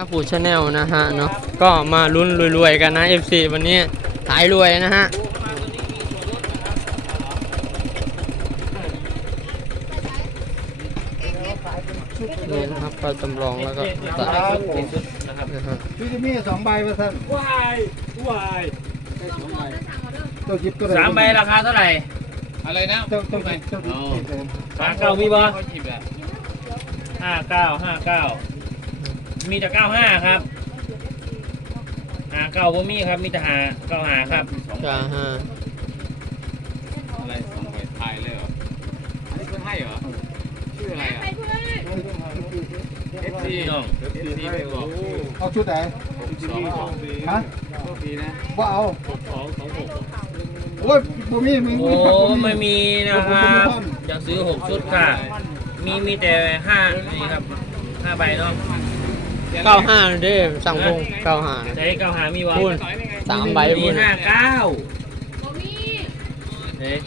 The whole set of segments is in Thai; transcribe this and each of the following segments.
ถ้าปูชาแนลนะฮะเนาะก็มาลุ้นรวยๆกันนะ FC วันนี้ขายรวยนะฮะนี่นะครับปลาจำลองแล้วก็ตายนะฮะพี่จะมีสองใบมาท่านวายวายเจ้าจิบก็ได้สามใบราคาเท่าไหร่ อะไรนะเจ้าเจ้าจิบเจ้าจิบเดินห้าเก้ามีบ่เขาจีบอะห้าเก้าห้าเก้า มีแต่เก้าห้าครับห้าเก้าบ่มีครับ มีแต่หาเก้าหาครับจ้าฮะอะไรสองใบพายเลยเหรอ อันนี้คือให้เหรอ ชื่ออะไรอะ FC พี่น้อง FC ไปบอกเอาชุดไหนสองสองฮะโชคดีนะว่าเอาสองสองหกโอ้ยบ่มีมึงโอ้ไม่มีนะครับอยากซื้อหกชุดค่ะ มีมีแต่ห้านี่ครับห้าใบเนาะ เก้าห้าเด้สั่งพงเก้าห้าใช้เก้าหามีบ่พูนสามใบมีพูนห้าเก้าเอ๊ะ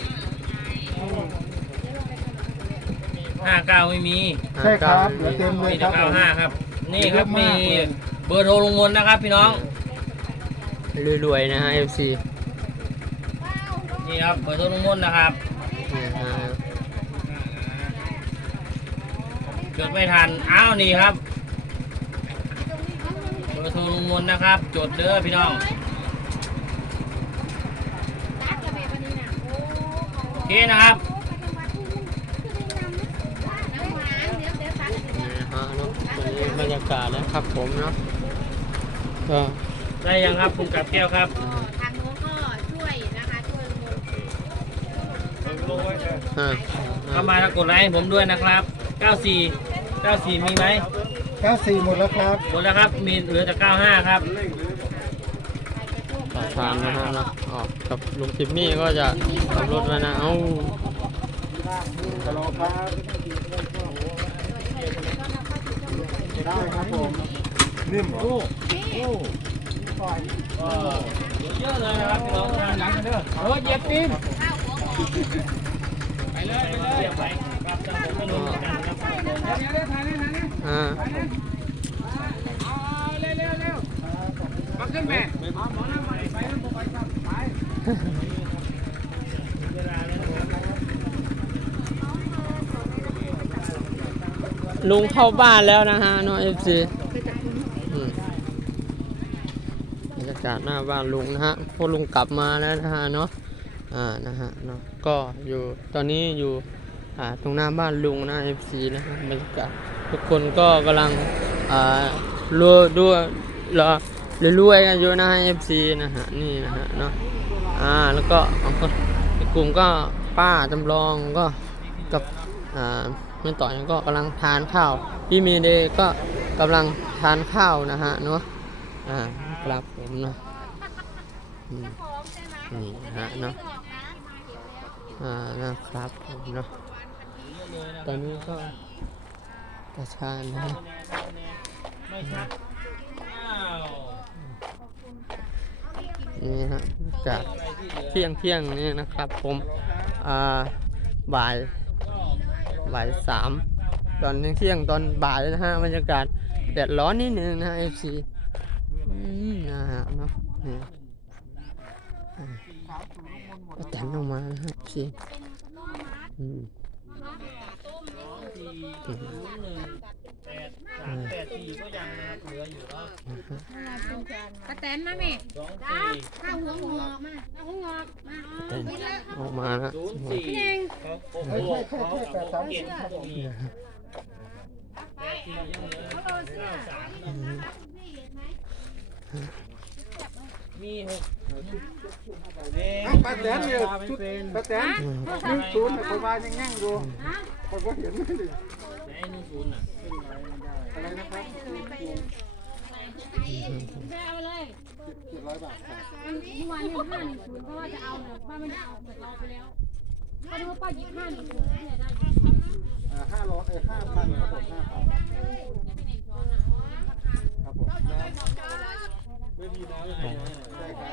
ห้าเก้าไม่มี ใช่ครับเหลือเต็มเลยมีคแต่รับเก้าห้าครับ นี่ครับมีเบอร์โทรลุงมนนะครับ พี่น้อง รวยๆนะฮะ FC นี่ครับเบอร์โทรลุงมนนะครับนี่ฮะจดไม่ทัน อ้าวนี่ครับเบ อร์โทรลุงมนนะครับ จดเด้อพี่น้อง โอเคนะครับนี่นะฮะเนาะวันนี้บรรยากาศนะครับผมเนาะก็ได้ยังครับคุณกับแก้วครับทางโน้นก็ช่วยนะคะช่วยลุงมนต์อ่าเข้ามาแล้วกดไลค์ให้ผมด้วยนะครับ 94 94 มีไหม เก้าสี่หมดแล้วครับ หมดแล้วครับ มีเหลือแต่95 ครับต่อทานนะฮะเนาะออกกับลุงจิมมี่ก็จะขับรถมานะเอ้าฮัลโหลครับได้ครับผมนิ่มเหรอเยอะเลยนะครับพี่น้องหลังกันเด้อเออเหยียบตีนไปเลยไปเลยไปครับจังผมไม่รู้เหมือนกันครับ อ่า ลุงเข้าบ้านแล้วนะฮะเนาะ FC อืมบรรยากาศหน้าบ้านลุงนะฮะพวกลุงกลับมาแล้วนะฮะเนาะอ่านะฮะเนาะก็อยู่ตอนนี้อยู่ ตรงหน้าบ้านลุงหนะ FC นะฮะบบรรยากาศทุกคนก็กำลังอ่ารัวด้วยรอรวยๆกันอยู่หนะฮะ FC นะฮะนี่นะฮะเนาะอ่าแล้วก็กลุ่มก็ป้าจำลองก็กับอ่าแม่ต่อยก็กำลังทานข้าวพี่เมเดก็กำลังทานข้าวนะฮะเนาะอ่าครับผมเนาะนี่นะฮะเนาะอ่านะครับผมเนาะ ตอนนี้ก็กระชานนะฮะไม่ชัดนี่ฮะบรรยากเที่ยงเที่ยงนี่นะครับ ผมอ่าบ่ายบ่ายสามตอนเที่ยงตอนบ่ายนะฮะบรรยากาศแดดร้อนนิดนึงนะเอฟซีนะฮะเนาะนี่อ่าก็แต่งออกมานะฮะเอฟซีอืม แปดสามแปดสี่ก็ยังนะครับเหลืออยู่เนาะกระแตนมาแม่สองสี่ข้าวหัวงอกมาข้าวหัวงอกมาแต่งออกมานะศูนย์สี่พี่เองเขาโอ้โหเขาเขาเขาเก็บเขามีแปดสี่ยังเหลือเก้าสามมีหกเองป้าแตนเนี่ยชุดป้าแตนหนึ่งศูนย์เนี่ยผมมายังง่งอยู่ ผมก็เห็นไม่ได้ไอ้หนึ่งศูนย์น่ะอะไรนะครับแม่เอาเลยเจ็ดร้อยบาทครับเมื่อวานเนี่ยห้าหนึ่งศูนย์เพราะว่าจะเอาเนี่ยป้าไม่ได้เอาแต่รอไปแล้วป้าดูว่าป้าหยิบห้าหนึ่งศูนย์เนี่ยได้อ่าห้าร้อยเอ้ห้าพันครับผมห้าพันครับผมไม่มีน้ำใช่ครั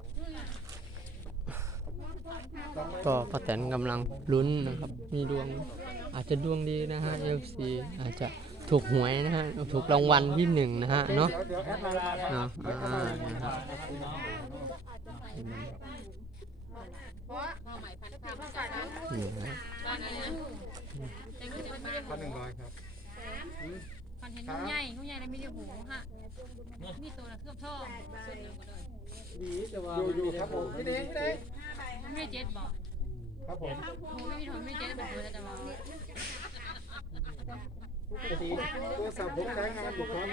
บ ก็ป้าแตนกำลังลุ้นนะครับ มีดวง อาจจะดวงดีนะฮะ FC อาจจะถูกหวยนะฮะ ถูกรางวัลที่หนึ่งนะฮะเนาะเดี๋ยวเดี๋ยวแอดไลน์เนาะอ่านะครับนี่นะ พันหนึ่งร้อยครับฟันเห็นงูใหญ่งูใหญ่แล้วมีแต่หูฮะมีตัวละเครือบท่ออยู่อยู่ครับผมพี่เด้งพี่เด้งมัน ไม่เจ็ดบอกครับผมหูไม่มีถอนไม่เจ็ดแบบตัวจะบอกตัวสับผมใช้งานบุคคล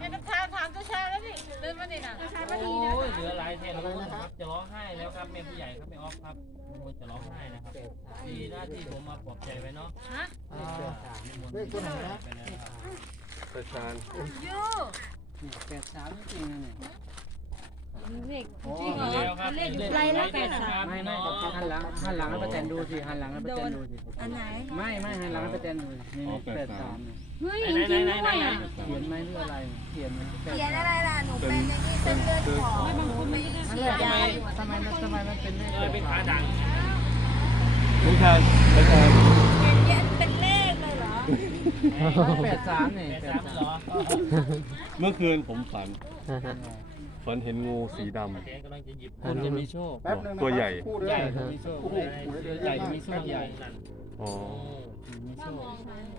ไอ้น้ำชาถามตัวชาแล้วพี่เดินมาดิน่ะโอ้ยเหลือหลายเทนแล้วครับ จะร้องไห้แล้วครับแม่ผู้ใหญ่ครับแม่ออฟครับโอ้ยจะร้องไห้นะครับดีหน้าที่ผมมาปลอบใจไว้เนาะฮะเลขตัวไหนนะไปแล้วครับประชานยูแปดสามจริงนะเนี่ยเลขจริง ไรแล้วแปดสามไม่ไม่หันหลังหันหลังให้ป้าแตนดูสิหันหลังให้ป้าแตนดูสิอันไหนไม่ไม่หันหลังให้ป้าแตนดูสินี่แปดสามเฮ้ยไหนไหนไหนไหนไหนเขียนไหมหรืออะไรเขียนไหมเขียนอะไรล่ะหนูเป็นอย่างนี้เส้นเลือดขอบางคนไม่ได้นั่นแหละทำไมทำไมมันทำไมมันเป็นเลขเออเป็นขาดังประชานประชานเขียนเป็นเลขเลยเหรอแปดสามนี่แปดแปสาดมสามเหรอเมื่อคืนผมฝันนะฮะ ฝันเห็นงูสีดแดงกำลังจะหยิบอันนี้มีโชคแป๊บนึงตัวใหญ่ คู่ด้วใหญ่ยมีโชคใหญ่มีโชคใหญ่ำอ๋อ มีโชค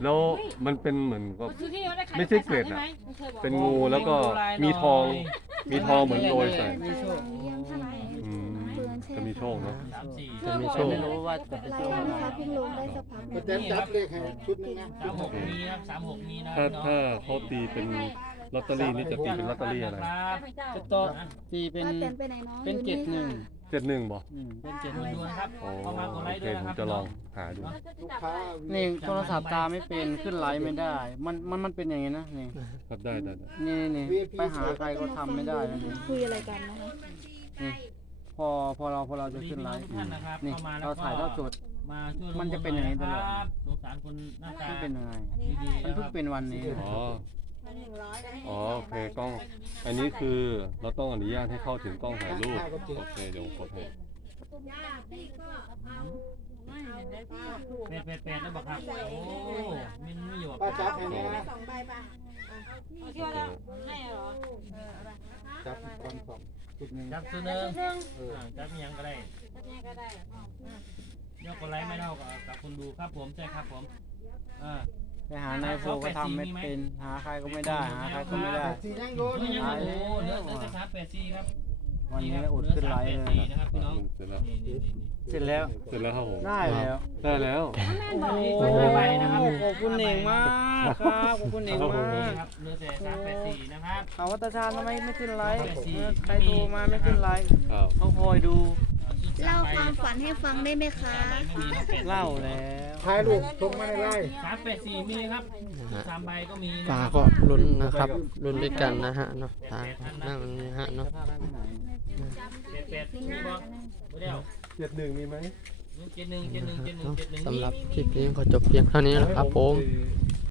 แล้วมันเป็นเหมือนกับซื้อที่เราได้ขายไม่ใช่เกล็ดอะ เป็นงูแล้วก็มีทอง มีทองเหมือนโรยใส่ มีโชคเยี่ยมเท่าไหร่อืมจะมีโชคเนาะ สามสี่จะมีโชแต่คไม่รู้ว่าจะเป็นไล่โชคแล้วอะไรนะคะเพิ่งลงได้สักพักประแตนจับเลขให้ชุดหนึงนะ สามหกมีครับสามหกมีนะถ้าถ้าเขาตีเป็น ลอตเตอรี่นี่จะตีเป็นลอตเตอรี่อะไรครับจะต่อตีเป็นป้าเต้นไปไหนเนาะเป็นเกตหนึ่งเจ็ดหนึ่งบ่อืมเป็นเกตหด่นึ่งวนๆครับโอ้เข้ามากดโอไลค์เคด้วยนะผคมรับจะลองหาดูลูกค้านี่โทรศัพท์ตาไม่เป็นขึ้นไลฟ์ไม่ได้ มันมันมันเป็นอย่างนี้นะนี่ครับได้ได้ได้นี่นี่ไปหาใครก็ทำไม่ได้นะนี่คุยอะไรกันนะคะนี่พอพอเราพอเราจะขึ้นไลฟ์ทุกท่านนะครับนี่เข้ามาแล้วเราถ่ายทอดสด มาช่วยมันจะเป็นอย่างนี้ตลอดครับสงสารคนหน้าตามันเป็นยังไงดีๆมันเพิ่งเป็นวันนี้อ๋อ หนึ่งร้อยได้อ๋อโอเคกล้อง อันนี้คือเราต้องอนุญาตให้เข้าถึงกล้องถ่ายรูปโอเคเดี๋ยวผมกดให้เป็ดเป็ดเป็ดแล้วบอกครับโอ้มันไม่อยู่ป้าจับให้นะสองใบป่ะคิดว่าให้เหรอจับก่อนสองชุดหนึงจับตัวหนึงอ่าจับอิหยังก็ได้ยังก็ได้ยกกดไลค์ไม่เท่ากับกับคนดูครับผมใช่ครับผมอ่า ไปหานายโฟก็ทำไม่เป็น หาใครก็ไม่ได้ หาใครก็ไม่ได้ สียังโยนเฮ้ยยังตายโอ้แล้วโหเหลือเหลือแต่สามแปดสี่ครับวันนี้อดขึ้นไลฟ์เลยสี่นะครับพี่น้องเสร็จแล้ว นี่นี่นี่เสร็จแล้ว เสร็จแล้วครับผมได้แล้ว ได้แล้ว โอ้โอ้ใบนะครับขอบคุณเองมากครับขอบคุณเองครับผมมากครับเหลือแต่สามแปดสี่นะครับถามว่าตาชาญทำไมไม่ขึ้นไลฟ์เออใครโทรมาไม่ขึ้นไลฟ์ครับ เขาคอยดู เล่าความฝันให้ฟังได้ไหมคะ เล่าแล้วถ่ายรูปส่งมาในไลน์สามแปดสี่มีครับสามใบก็มีนะฟ้าครับก็ลุ้นนะครับลุ้นด้วยกันนะฮะเนาะตานั่งนี่ฮะเนาะเป็ดเป็ดมีบ่บ่เดียวเจ็ดหนึ่งมีไหมเจ็ดหนึ่งเจ็ดหนึ่งเจ็ดหนึ่งเจ็ดหนึ่ง สำหรับคลิปนี้ก็จบเพียงเท่านี้แหละครับผมเ